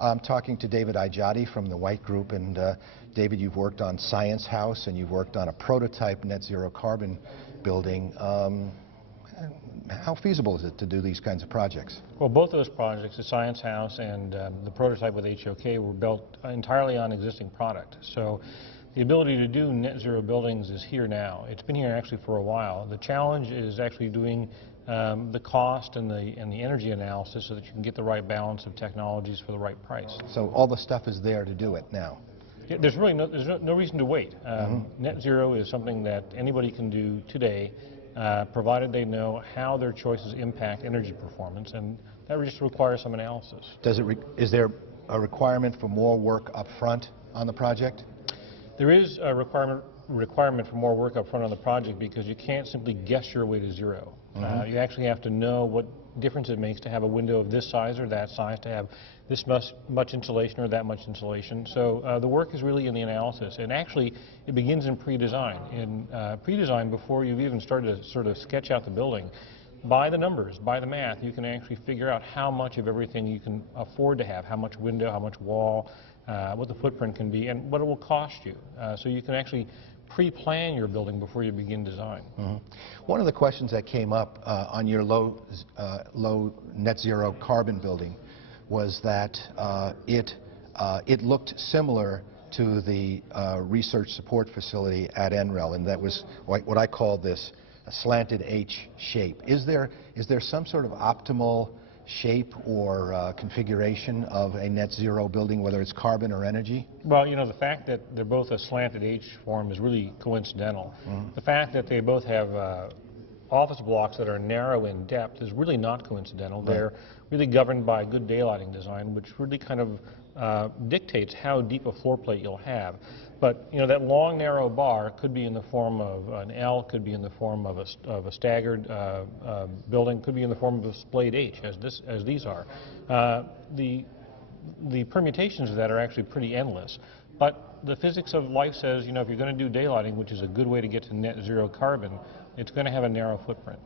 I'm talking to David Ijadi from the White Group, and David, you've worked on Science House and you've worked on a prototype net zero carbon building. How feasible is it to do these kinds of projects? Well, both of those projects, the Science House and the prototype with HOK, were built entirely on existing product. So the ability to do net zero buildings is here now. It's been here actually for a while. The challenge is actually doing the cost and the energy analysis so that you can get the right balance of technologies for the right price. So all the stuff is there to do it now? Yeah, there's really no reason to wait. Net zero is something that anybody can do today, provided they know how their choices impact energy performance, and that just requires some analysis. Is there a requirement for more work up front on the project? There is a requirement for more work up front on the project because you can't simply guess your way to zero. You actually have to know what difference it makes to have a window of this size or that size, to have this much insulation or that much insulation. So the work is really in the analysis, and actually it begins in pre-design. In pre-design, before you've even started to sort of sketch out the building, by the numbers, by the math, you can actually figure out how much of everything you can afford to have, how much window, how much wall, what the footprint can be, and what it will cost you. So you can actually pre-plan your building before you begin design. One of the questions that came up on your low net zero carbon building was that it looked similar to the research support facility at NREL, and that was what I call this slanted H shape. Is there some sort of optimal shape or configuration of a net zero building, whether it's carbon or energy? Well, you know, the fact that they're both a slanted H form is really coincidental. The fact that they both have office blocks that are narrow in depth is really not coincidental. They're really governed by good daylighting design, which really kind of dictates how deep a floor plate you'll have. But, you know, that long, narrow bar could be in the form of an L, could be in the form of a staggered building, could be in the form of a splayed H, as these are. The permutations of that are actually pretty endless. But the physics of life says, you know, if you're going to do daylighting, which is a good way to get to net zero carbon, it's going to have a narrow footprint.